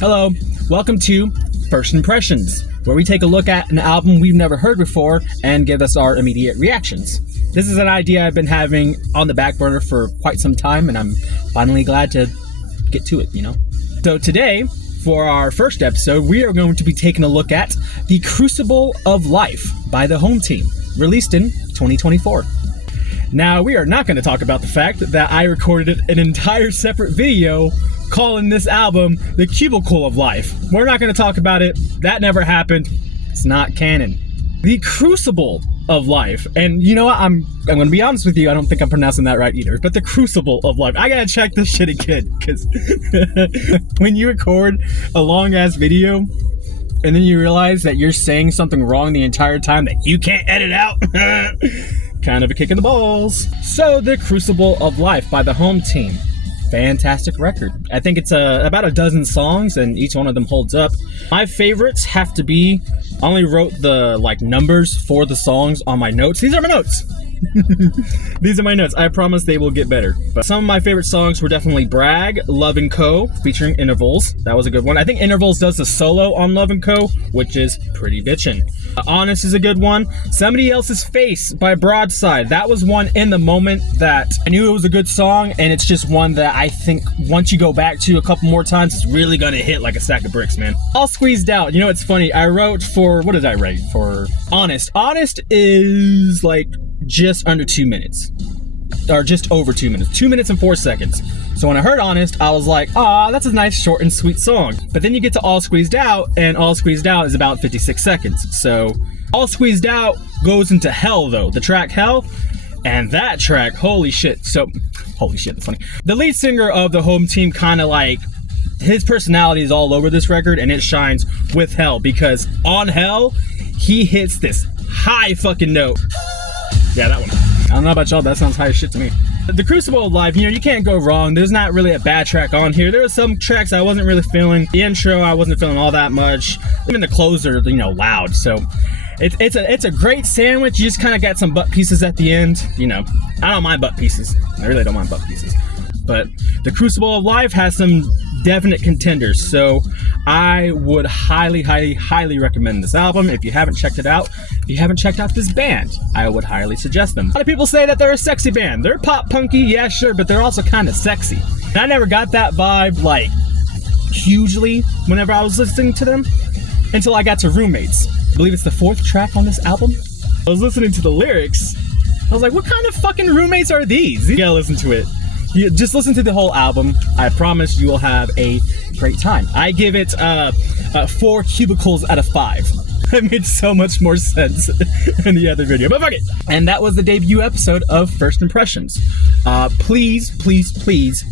Hello, welcome to First Impressions, where we take a look at an album we've never heard before and give us our immediate reactions. This is an idea I've been having on the back burner for quite some time, and I'm finally glad to get to it, So today, for our first episode, we are going to be taking a look at The Crucible of Life by the Home Team, released in 2024. Now, we are not going to talk about the fact that I recorded an entire separate video calling this album The Cubicle of Life. We're not going to talk about it. That never happened. It's not canon. The Crucible of Life. And you know what? I'm going to be honest with you. I don't think I'm pronouncing that right either. But The Crucible of Life. I got to check this shit again. Because when you record a long-ass video and then you realize that you're saying something wrong the entire time that you can't edit out, kind of a kick in the balls. So, The Crucible of Life by the Home Team. Fantastic record. I think it's about a dozen songs and each one of them holds up. My favorites have to be, I only wrote the numbers for the songs on my notes. These are my notes. These are my notes. I promise they will get better. But some of my favorite songs were definitely Brag, Love & Co, featuring Intervals. That was a good one. I think Intervals does the solo on Love & Co, which is pretty bitchin'. Honest is a good one. Somebody Else's Face by Broadside. That was one in the moment that I knew it was a good song, and it's just one that I think once you go back to a couple more times, it's really gonna hit like a stack of bricks, man. All Squeezed Out. It's funny. I wrote for, what did I write for? Honest. Honest is just under 2 minutes, or just over 2 minutes, 2 minutes and 4 seconds. So when I heard Honest, I was like, ah, that's a nice short and sweet song. But then you get to All Squeezed Out, and All Squeezed Out is about 56 seconds. So All Squeezed Out goes into Hell, though, the track Hell, and that track, holy shit, that's funny. The lead singer of the Home Team his personality is all over this record, and it shines with Hell, because on Hell, he hits this high fucking note. Yeah, that one. I don't know about y'all, that sounds high as shit to me. The Crucible of Life, you can't go wrong. There's not really a bad track on here. There were some tracks I wasn't really feeling. The intro, I wasn't feeling all that much. Even the closer, loud. So it's a great sandwich. You just kind of got some butt pieces at the end. I don't mind butt pieces. I really don't mind butt pieces. But The Crucible of Life has some definite contenders, so I would highly, highly, highly recommend this album. If you haven't checked it out, if you haven't checked out this band, I would highly suggest them. A lot of people say that they're a sexy band. They're pop punky, yeah, sure, but they're also kind of sexy. And I never got that vibe, hugely whenever I was listening to them until I got to Roommates. I believe it's the 4th track on this album. I was listening to the lyrics. I was like, what kind of fucking roommates are these? You gotta listen to it. You just listen to the whole album. I promise you will have a great time. I give it 4 cubicles out of 5. That made so much more sense in the other video, but fuck it. And that was the debut episode of First Impressions. Please, please, please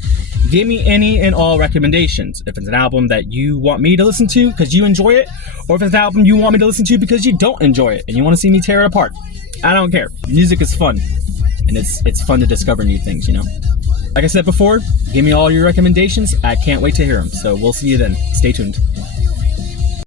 give me any and all recommendations. If it's an album that you want me to listen to because you enjoy it, or if it's an album you want me to listen to because you don't enjoy it and you want to see me tear it apart. I don't care. Music is fun, and it's fun to discover new things, Like I said before, give me all your recommendations. I can't wait to hear them. So we'll see you then. Stay tuned.